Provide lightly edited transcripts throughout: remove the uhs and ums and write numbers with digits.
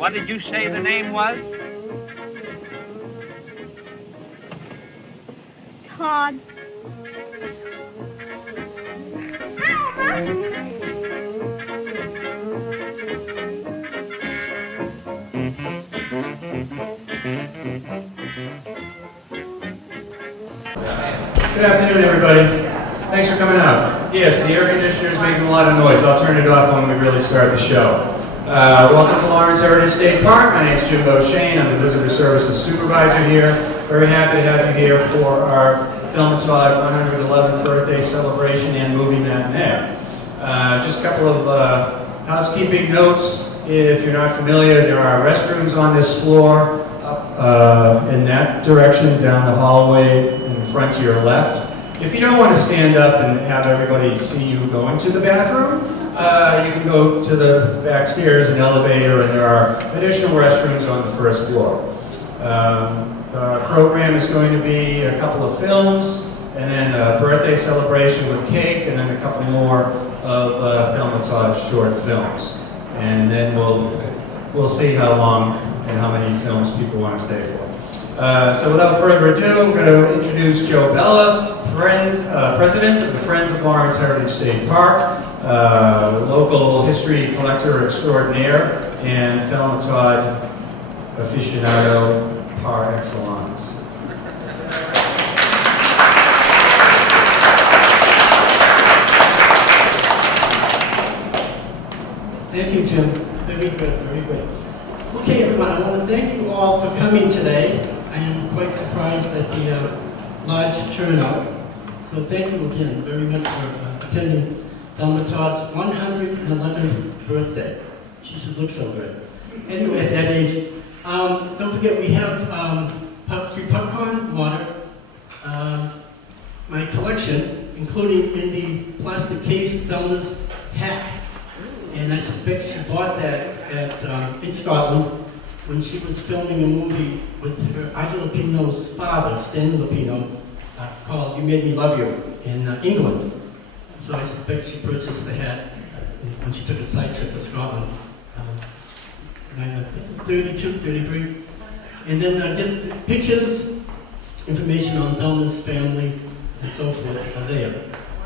What did you say the name was? Todd. Good afternoon, everybody. Thanks for coming out. Yes, the air conditioner is making a lot of noise. I'll turn it off when we really start the show. Welcome to Lawrence Heritage State Park. My name is Jim Beauchene. I'm the Visitor Services Supervisor here. Very happy to have you here for our Thelma Todd 111th birthday celebration and movie matinee. Just a couple of housekeeping notes. If you're not familiar, there are restrooms on this floor, up in that direction, down the hallway, in front to your left. If you don't want to stand up and have everybody see you going to the bathroom, you can go to the back stairs and elevator, and there are additional restrooms on the first floor. The program is going to be a couple of films, and then a birthday celebration with cake, and then a couple more of Thelma Todd short films. And then we'll see how long and how many films people want to stay for. So without further ado, I'm going to introduce Joe Bella, President of the Friends of Lawrence Heritage State Park, local history collector extraordinaire, and Thelma Todd aficionado par excellence. Thank you, Jim. Very good, very good. Okay, everyone, I want to thank you all for coming today. I am quite surprised at the large turnout. So thank you again very much for attending Thelma Todd's 111th birthday. She should look so good. Anyway, at that age, don't forget we have free popcorn, water, my collection, including in the plastic case, Thelma's hat. And I suspect she bought that in Scotland when she was filming a movie with her Argentino's father, Stanley Lupino, called You Made Me Love You in England. So I suspect she purchased the hat when she took a side trip to Scotland. 32, 33. And then get pictures, information on Thelma's family, and so forth are there.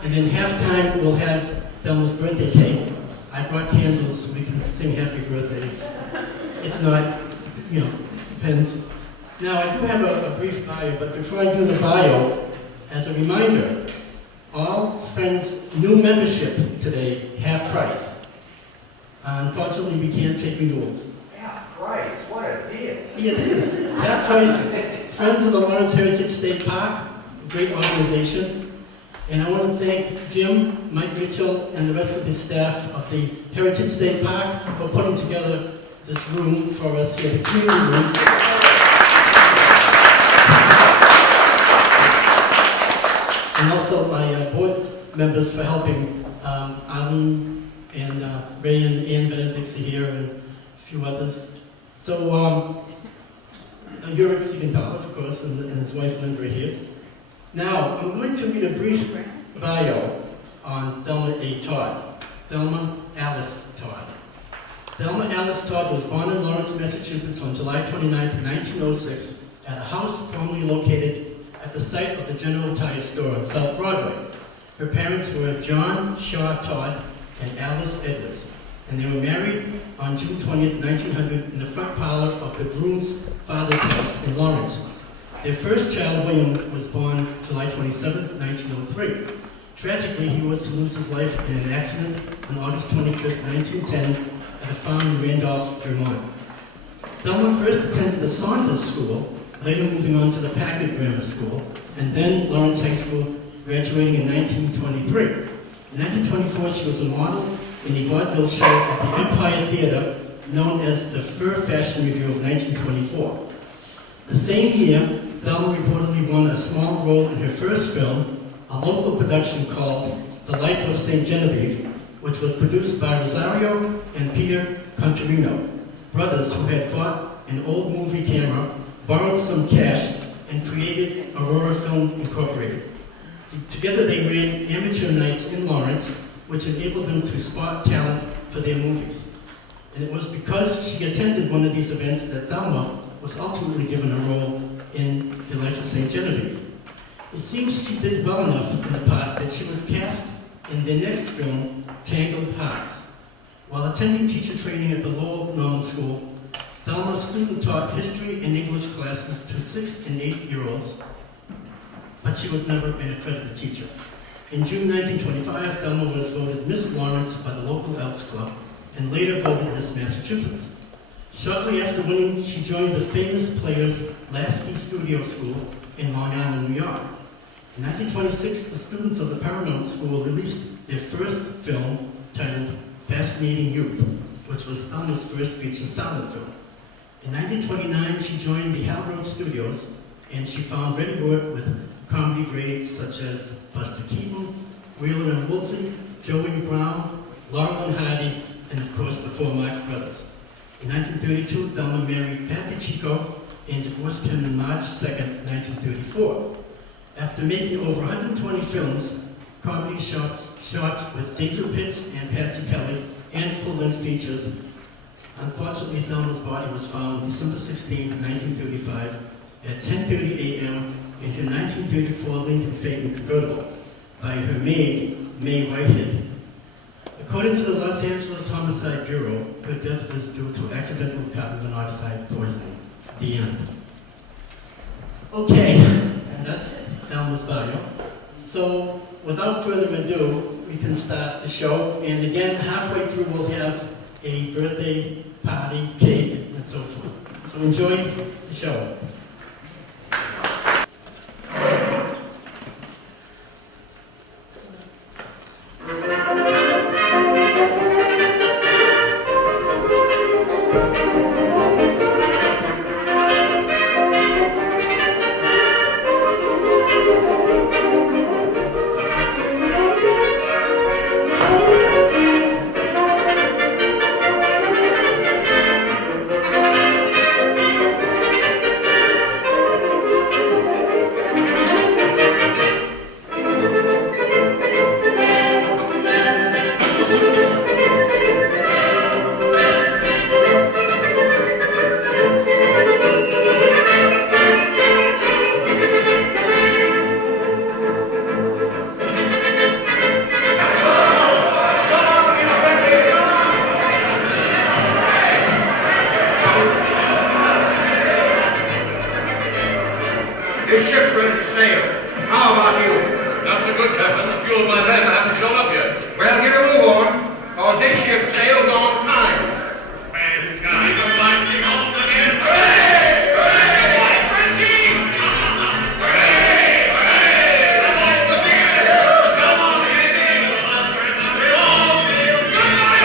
And then halftime we'll have Thelma's birthday cake. I brought candles so we can sing happy birthday. If not, depends. Now, I do have a brief bio, but before I do the bio, as a reminder, all Friends new membership today, half price. Unfortunately, we can't take renewals. Half price, what a deal. Yeah, it is. Half price. Friends of the Lawrence Heritage State Park, a great organization. And I want to thank Jim, Mike Mitchell, and the rest of his staff of the Heritage State Park for putting together this room for us here, the community room. And also my board members for helping, Arlene and Ray and Ann Benedict's here and a few others. So, Yurek Siegenthaler, of course, and his wife Linda are here. Now, I'm going to read a brief bio on Thelma A. Todd. Thelma Alice Todd. Thelma Alice Todd was born in Lawrence, Massachusetts on July 29, 1906, at a house formerly located at the site of the General Tire Store on South Broadway. Her parents were John Shaw Todd and Alice Edwards, and they were married on June 20, 1900, in the front parlor of the groom's father's house in Lawrence. Their first child, William, was born July 27, 1903. Tragically, he was to lose his life in an accident on August 25, 1910, at a farm in Randolph, Vermont. Thelma first attended the Saunders School, later moving on to the Packard Grammar School, and then Lawrence High School, graduating in 1923. In 1924, she was a model in the vaudeville show at the Empire Theater, known as the Fur Fashion Review of 1924. The same year, Thelma reportedly won a small role in her first film, a local production called The Life of St. Genevieve, which was produced by Rosario and Peter Contarino, brothers who had bought an old movie camera, borrowed some cash, and created Aurora Film Incorporated. Together they ran amateur nights in Lawrence, which enabled them to spot talent for their movies. And it was because she attended one of these events that Thelma was ultimately given a role in The Life of St. Genevieve. It seems she did well enough in the part that she was cast in the next film, Tangled Hearts. While attending teacher training at the Lowell Normal School, Thelma's student taught history and English classes to 6- and 8-year-olds, but she was never an accredited teacher. In June 1925, Thelma was voted Miss Lawrence by the local Elks Club and later voted Miss Massachusetts. Shortly after winning, she joined the famous Players Lasky Studio School in Long Island, New York. In 1926, the students of the Paramount School released their first film titled Fascinating Youth, which was Thelma's first feature silent film. In 1929, she joined the Hal Road Studios, and she found ready work with comedy greats such as Buster Keaton, Wheeler and Woolsey, Joey Brown, Laurel and Hardy, and of course the four Marx Brothers. In 1932, Thelma married Pappy Chico and divorced him on March 2nd, 1934. After making over 120 films, comedy shorts with Cesar Pitts and Patsy Kelly, and full-length features, unfortunately, Thelma's body was found December 16, 1935, at 10:30 a.m. in her 1934 Lincoln Phaeton convertible by her maid, May Whitehead. According to the Los Angeles Homicide Bureau, her death was due to accidental carbon monoxide poisoning. The end. Okay, and that's Thelma's bio. So, without further ado, we can start the show. And again, halfway through, we'll have a birthday party, cake, and so forth. So enjoy the show. This ship's ready to sail. How about you? Not so good, Captain. A few of my men haven't shown up yet. Well, get a move on, or this ship sails on time. Man, guys, I'm blasting off again. Hooray! Hooray! Hooray! Come on, get in. We all feel good night.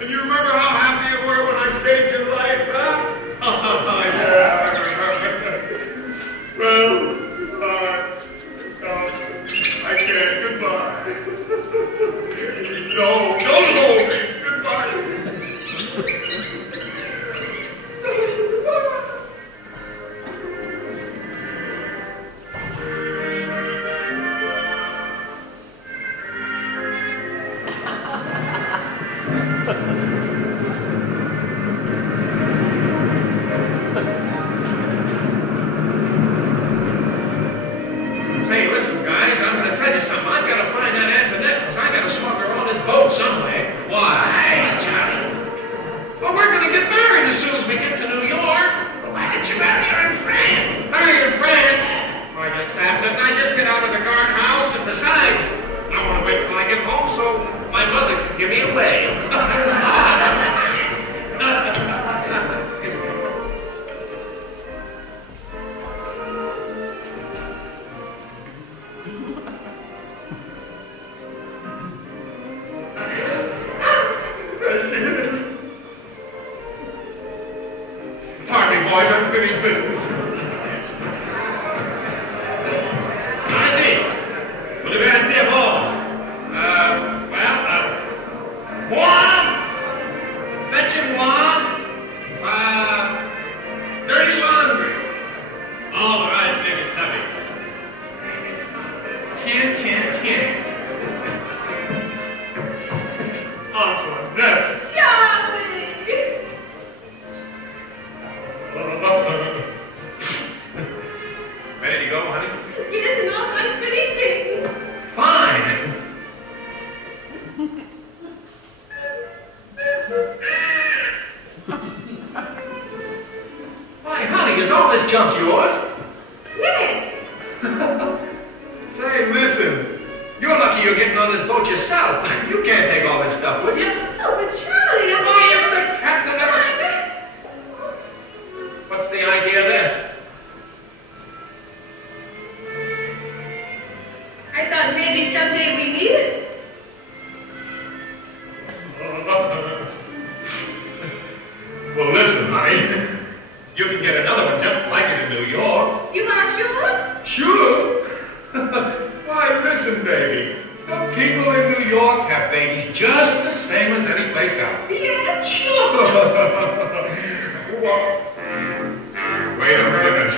And you remember how happy you were No, don't hold me. Goodbye. Say, listen, guys, I'm going to tell you something. I've got to find that Antoinette, because I've got to smuggle her on this boat somewhere. Why? Hey, Johnny. Well, we're going to get married as soon as we get to New York. Well, why didn't you marry her in France? Marry her in France? Why, you sap, didn't I just get out of the guard house? And besides, I want to wait till I get home so my mother can give me away. Pardon me, boys, I'm finished business. Allez, vous devez rester à bord. Moi, fetch-moi, dirty laundry. All right, big and heavy. Tiens. Antoinette. Ready to go, honey? Yes, and all my pretty things. Fine. Why, honey, is all this junk yours? Yes. Say, listen. You're lucky you're getting on this boat yourself. You can't take all this stuff with you. Oh, but Charlie, Why, if the captain ever... What's the idea of this? I thought maybe someday we need it. Well, listen, honey. You can get another one just like it in New York. You are sure? Sure. Why, listen, baby. The people in New York have babies just the same as any place else. Yes. Sure. Wait a minute.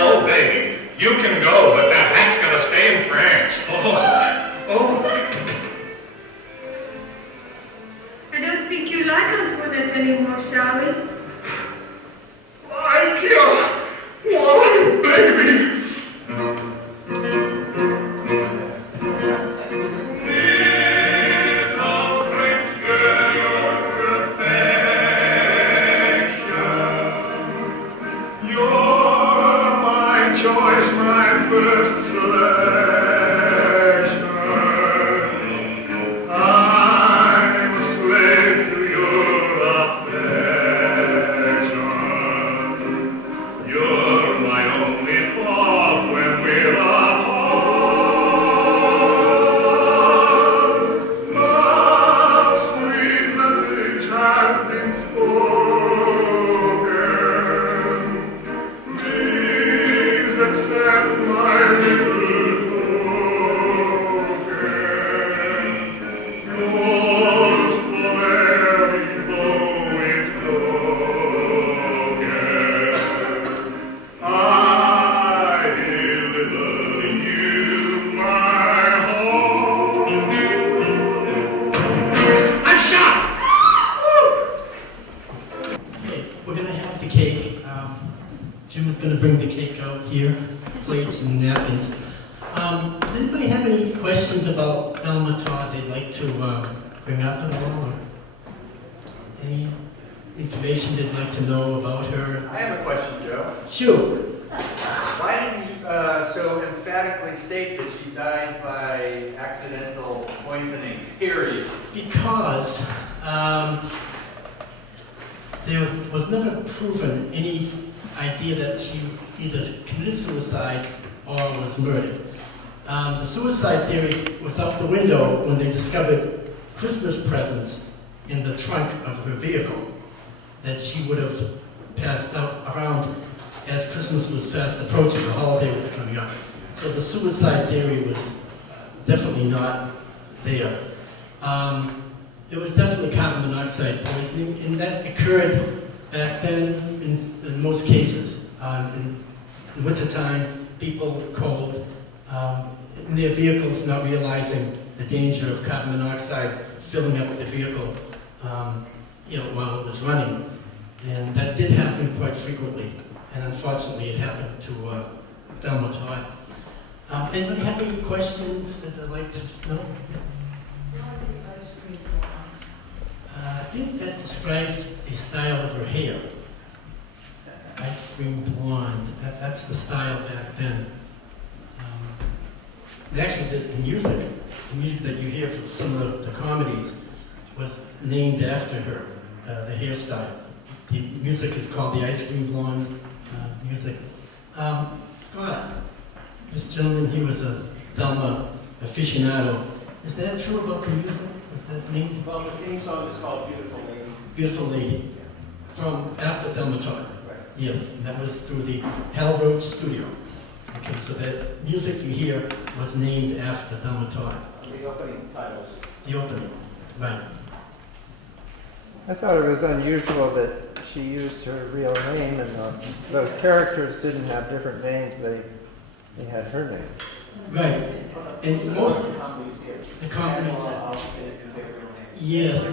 Oh, baby, you can go, but that hat's gonna stay in France. Oh. I don't think you like Antoinette anymore, Charlie. I kill. Oh, baby. Choice, my first selection. I'm a slave to your affection. You're my only thought when we're apart. Love's sweet message has been spoken. Accept my little token, yours forever, though it's broken. I deliver you my home. I'm shot! Okay, we're gonna have the cake. Jim is gonna bring the cake out here, plates and napkins. Does anybody have any questions about Thelma Todd they'd like to bring up at all? Or any information they'd like to know about her? I have a question, Joe. Sure. Why did you so emphatically state that she died by accidental poisoning, period? Because there was never proven any idea that she either committed suicide or was murdered. The suicide theory was out the window when they discovered Christmas presents in the trunk of her vehicle that she would have passed out around as Christmas was fast approaching, the holiday was coming up. So the suicide theory was definitely not there. It was definitely carbon monoxide poisoning, and that occurred back then in most cases. In wintertime, people cold, in their vehicles not realizing the danger of carbon monoxide filling up the vehicle while it was running. And that did happen quite frequently. And unfortunately, it happened to Thelma Todd. Anybody have any questions that they'd like to know? I think that describes the style of her hair. Ice cream blonde. That's the style back then. And actually, the music that you hear from some of the comedies was named after her, the hairstyle. The music is called the Ice Cream Blonde music. Scott, this gentleman, he was a Thelma aficionado. Is that true about the music? Is that named? Well, the theme song is called Beautiful Lady. Beautiful Lady. From after Thelma Todd. Right. Yes, that was through the Hal Roach studio. Okay, so that music you hear was named after Thelma Todd. The opening titles. The opening, right. I thought it was unusual that she used her real name, and those characters didn't have different names. They had her name. Right. And most of the comedies. Yes,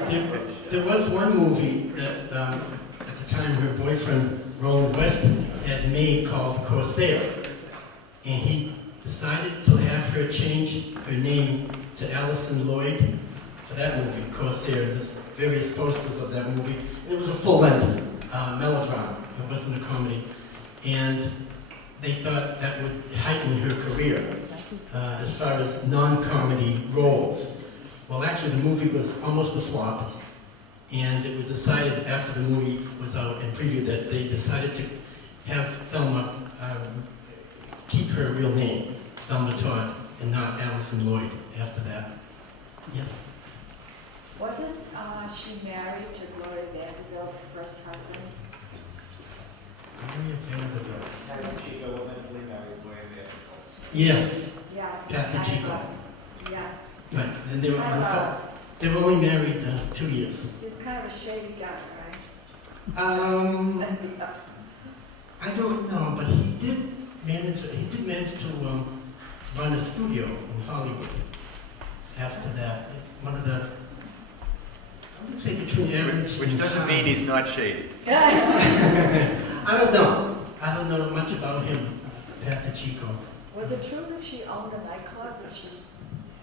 there was one movie that at the time her boyfriend Roland West had made called Corsair, and he decided to have her change her name to Allison Lloyd for that movie, Corsair. There's various posters of that movie. It was a full-length melodrama. It wasn't a comedy, and they thought that would heighten her career as far as non-comedy roles. Well, actually, the movie was almost a flop, and it was decided after the movie was out and previewed that they decided to have Thelma keep her real name, Thelma Todd, and not Allison Lloyd after that. Yes? Wasn't she married to Gloria Vanderbilt's first husband? Gloria Vanderbilt. Kathy Chico eventually married Gloria Vanderbilt. Yeah. Kathy Chico. Yeah. Right, and they were only married 2 years. He's kind of a shady guy, right? I don't know, but he did manage to run a studio in Hollywood after that. It's one of the, I would say between average. Which doesn't mean he's not shady. I don't know much about him, Kathy Chico. Was it true that she owned a nightclub?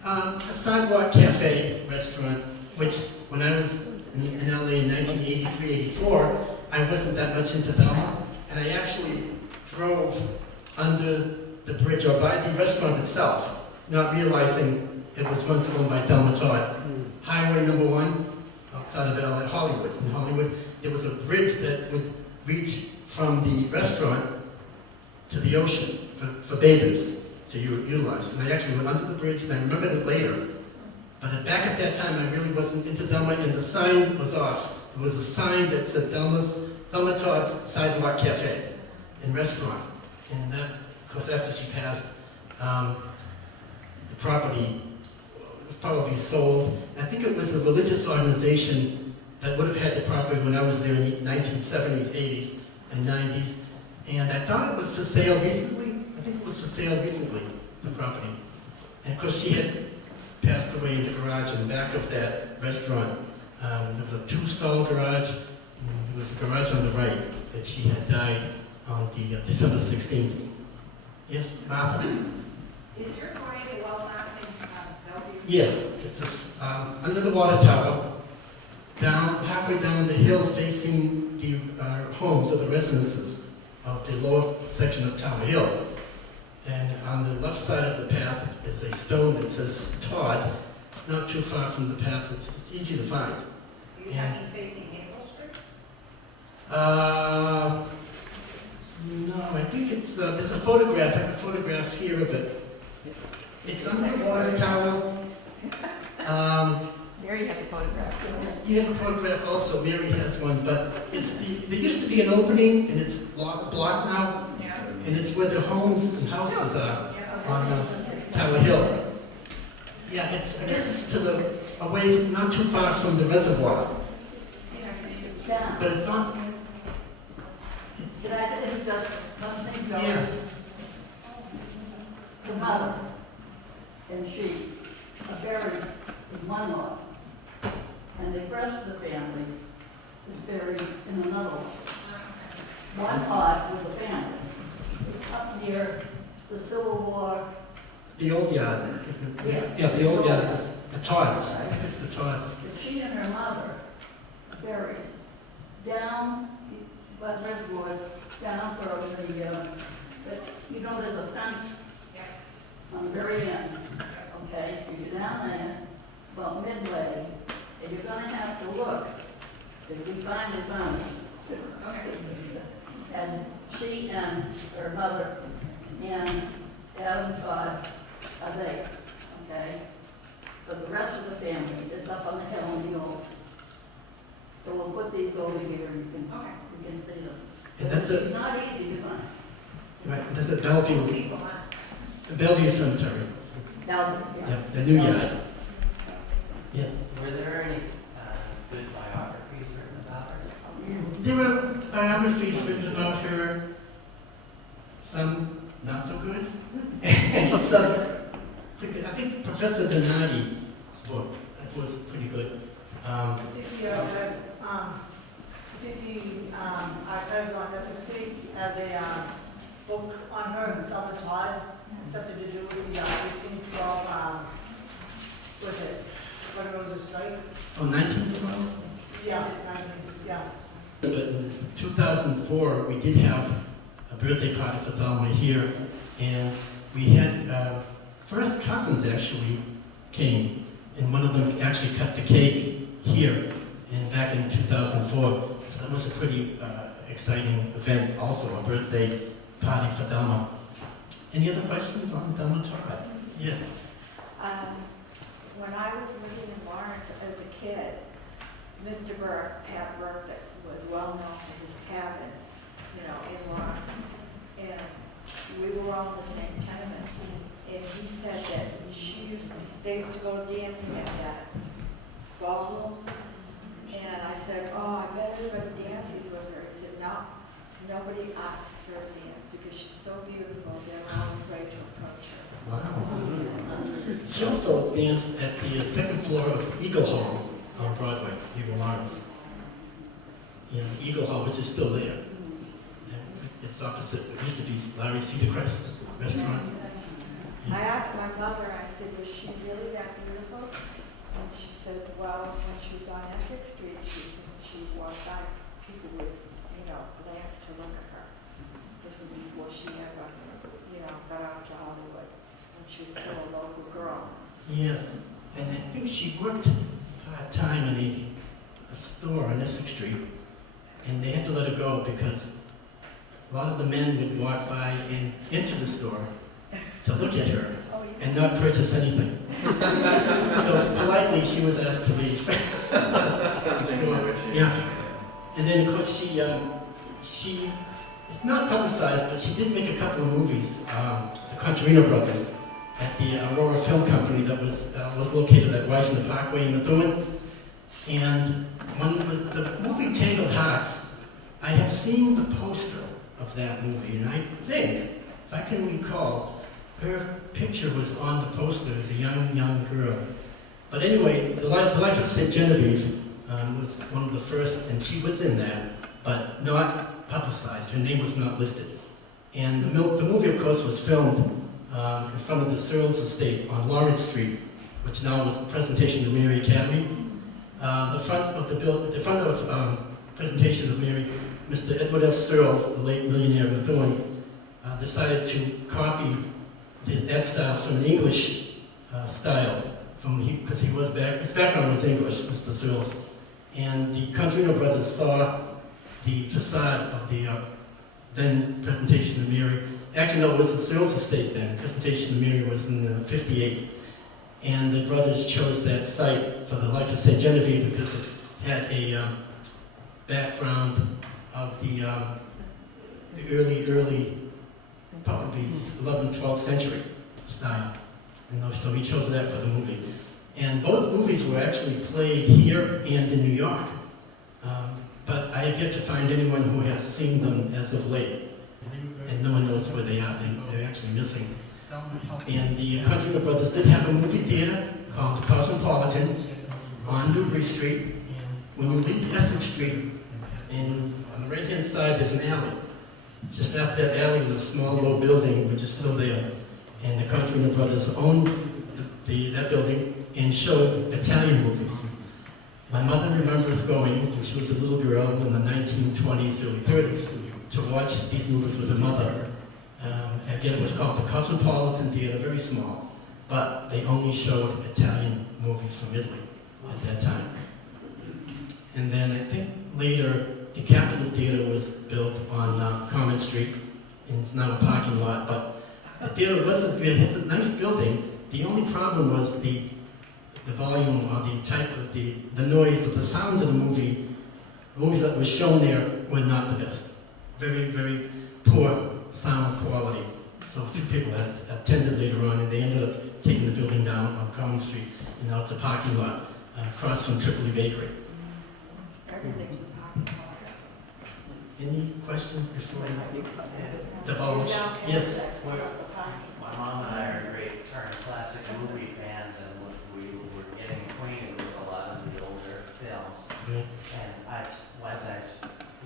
A sidewalk cafe restaurant, which when I was in LA in 1983-84, I wasn't that much into Thelma, and I actually drove under the bridge or by the restaurant itself, not realizing it was once owned by Thelma Todd. Highway number 1, outside of LA, Hollywood. In Hollywood, there was a bridge that would reach from the restaurant to the ocean for bathers to utilize. And I actually went under the bridge, and I remembered it later. But back at that time, I really wasn't into Thelma, and the sign was off. There was a sign that said Thelma Todd's Sidewalk Cafe and Restaurant. And that, of course, after she passed, the property was probably sold. I think it was a religious organization that would have had the property when I was there in the 1970s, 80s, and 90s. And I thought it was for sale recently. I think it was for sale recently, the property. And of course, she had passed away in the garage in the back of that restaurant. There was a 2-stall garage. And there was a garage on the right that she had died on the December 16th. Yes, Martha? Is your parade well known in Bellevue? Yes, it's under the water tower, halfway down the hill facing the homes or the residences of the lower section of Tower Hill. And on the left side of the path is a stone that says Todd. It's not too far from the path. It's easy to find. Do you have any facing Maple Street? No, I think it's, there's a photograph. I have a photograph here of it. It's under the water tower. Mary has a photograph. You have a photograph also. Mary has one, but there used to be an opening, and it's blocked now. Yeah. And it's where the homes and houses are on Tower Hill. Yeah, I guess it's to the, away, not too far from the reservoir. But it's on, Did I just one thing go? yeah. The mother and she are buried in one lot, and the rest of the family is buried in another lot. One lot with the family, up near the Civil War. The old yard. Yeah. Yeah, the old yard, is the Todds. It's the Todds. She and her mother are buried down, but Redwood, down from the, you know, there's a fence on the very end, okay? You get down there, about midway, and you're gonna have to look, if we finally found it. And she and her mother and Adam Todd are there, okay? But the rest of the family is up on the hill in the old. So we'll put these over here, you can see them. And that's It's it. not easy to find. Right, that's at Bellevue. The Bellevue Cemetery. Now, Yeah, the new yard. Yeah. Were there any good biographies written about her? There were biographies written about her, some not so good, and some, I think Professor Donati's book was pretty good. The archives on Essex Street has a book on her, Thelma Todd, something to do with the 1812, was it, what was the strike? Oh, 1912? Yeah, 19, yeah. But in 2004, we did have a birthday party for Thelma here, and we had first cousins actually came, and one of them actually cut the cake here, and back in 2004. So that was a pretty exciting event, also a birthday party for Thelma. Any other questions on Thelma Todd? Yes. When I was living in Lawrence as a kid, Mr. Burke, Pat Burke, that was well known for his cabin, you know, in Lawrence. And we were all in the same tenement. And he said that they used to go dancing at that ballroom. And I said, oh, I bet everybody dances with her. He said, no, nobody asks her to dance because she's so beautiful, they're all afraid to approach her. Wow. She also danced at the second floor of Eagle Hall on Broadway, Eagle Lawrence. You know, Eagle Hall, which is still there. And it's opposite, it used to be Larry Cedar Crest restaurant. I asked my mother, I said, was she really that beautiful? And she said, well, when she was on Essex Street, she walked by, people would, you know, glance to look at her. This was before she ever, you know, got out to Hollywood, when she was still a local girl. Yes, and I think she worked part-time in a store on Essex Street, and they had to let her go because a lot of the men would walk by and into the store to look at her and not purchase anything. So politely, she was asked to leave. Yeah. And then, of course, she, it's not publicized, but she did make a couple of movies, the Contarino Brothers, at the Aurora Film Company that was located at Washington Parkway in Methuen. And one was the movie Tangled Hearts. I have seen the poster of that movie, and I think, if I can recall, her picture was on the poster as a young girl. But anyway, The Life of St. Genevieve was one of the first, and she was in that, but not publicized. Her name was not listed. And the movie, of course, was filmed in front of the Searles estate on Lawrence Street, which now was the Presentation of Mary Academy. The front of Presentation of Mary, Mr. Edward F. Searles, the late millionaire of Methuen, decided to copy that style from an English style, because his background was English, Mr. Searles. And the Contarino brothers saw the facade of the then Presentation of Mary. Actually, no, it was the Searles estate then. Presentation of Mary was in '58. And the brothers chose that site for the Life of St. Genevieve because it had a background of the early, probably 11th, 12th century style. So we chose that for the movie. And both movies were actually played here and in New York. But I have yet to find anyone who has seen them as of late. And no one knows where they are. They're actually missing. And the Country Brothers did have a movie theater called the Cosmopolitan on Newbury Street. When you leave Essex Street, and on the right-hand side there's an alley. Just after that alley was a small low building, which is still there. And the Country Brothers owned that building and showed Italian movies. My mother remembers going, when she was a little girl in the 1920s, early 30s, to watch these movies with her mother. Again, it was called the Cosmopolitan Theater, very small, but they only showed Italian movies from Italy at that time. And then I think later, the Capitol Theater was built on Common Street, and it's now a parking lot, but the theater it's a nice building. The only problem was the volume or the type of the noise, the sound of the movie. The movies that were shown there were not the best. Very, very poor sound quality. So a few people had attended later on, and they ended up taking the building down on Common Street, and now it's a parking lot across from Tripoli Bakery. Everything's a parking lot. Any questions before we divulge? Yes. My mom and I are great current classic movie fans, and we were getting acquainted with a lot of the older films. Right. And once I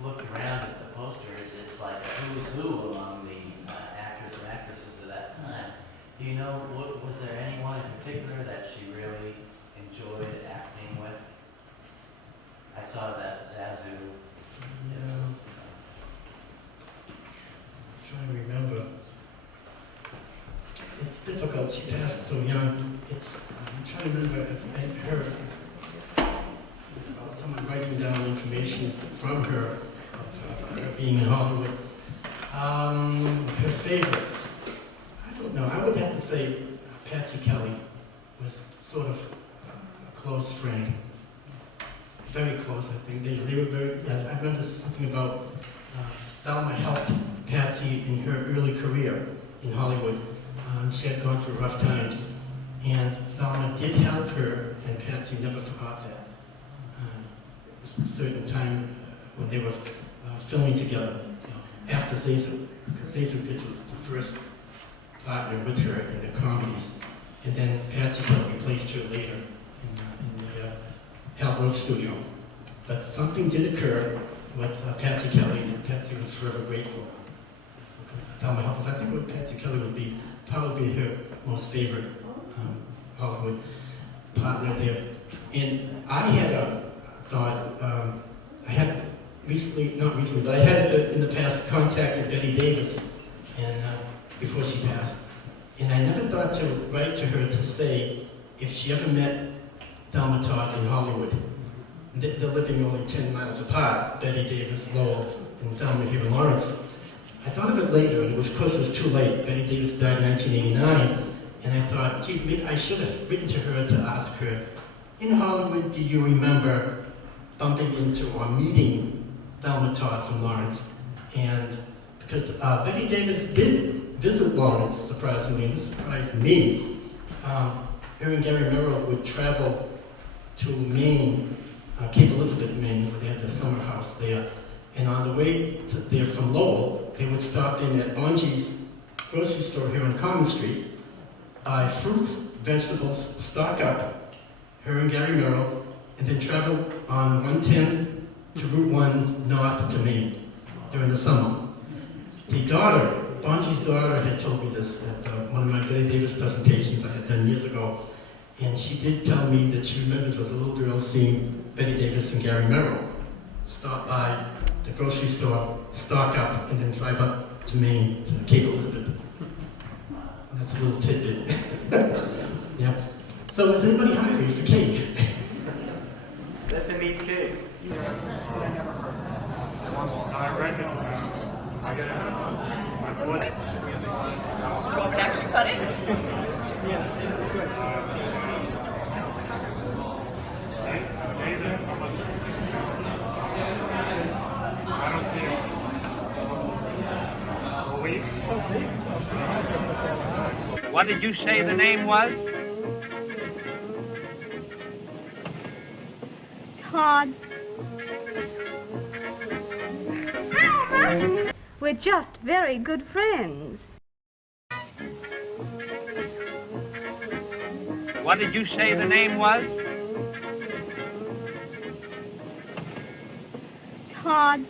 looked around at the posters, it's like a who's who among the actors and actresses of that time. Do you know, was there anyone in particular that she really enjoyed acting with? I saw that Zazu. Yeah. I'm trying to remember. It's difficult. She passed so young. I'm trying to remember if I heard someone writing down information from her of her being in Hollywood. Her favorites. I don't know. I would have to say Patsy Kelly was sort of a close friend. Very close, I think. They were very. I remember something about Thelma helped Patsy in her early career in Hollywood. She had gone through rough times, and Thelma did help her, and Patsy never forgot that. A certain time when they were filming together, after Zazu, because Zazu Pitts was the first partner with her in the comedies, and then Patsy Kelly replaced her later in the Hal Roach studio. But something did occur with Patsy Kelly, and Patsy was forever grateful. Thelma helped us. I think what Patsy Kelly would be probably her most favorite Hollywood partner there. And I had a thought, I had not recently, but I had in the past contacted Betty Davis and before she passed. And I never thought to write to her to say if she ever met Thelma Todd in Hollywood. They're living only 10 miles apart, Betty Davis, Lowell, and Thelma here in Lawrence. I thought of it later, and of course it was too late. Betty Davis died in 1989, and I thought, gee, maybe I should have written to her to ask her, in Hollywood, do you remember bumping into or meeting Thelma Todd from Lawrence? And because Betty Davis did visit Lawrence, surprisingly, and this surprised me. Her and Gary Merrill would travel to Maine, Cape Elizabeth, Maine, where they had their summer house there. And on the way there from Lowell, they would stop in at Bonji's grocery store here on Common Street, buy fruits, vegetables, stock up, her and Gary Merrill, and then travel on 110 to Route 1 north to Maine during the summer. The daughter, Bonji's daughter, had told me this at one of my Betty Davis presentations I had done years ago, and she did tell me that she remembers as a little girl seeing Betty Davis and Gary Merrill stop by the grocery store, stock up, and then drive up to Maine, to Cape Elizabeth. That's a little tidbit. Yep. So is anybody hungry for cake? Let them eat cake. I reckon I got my boy. You want me to actually cut it? Yeah, that's good. I don't feel. Well, we so big. What did you say the name was? Todd. Thelma! We're just very good friends. What did you say the name was? Todd.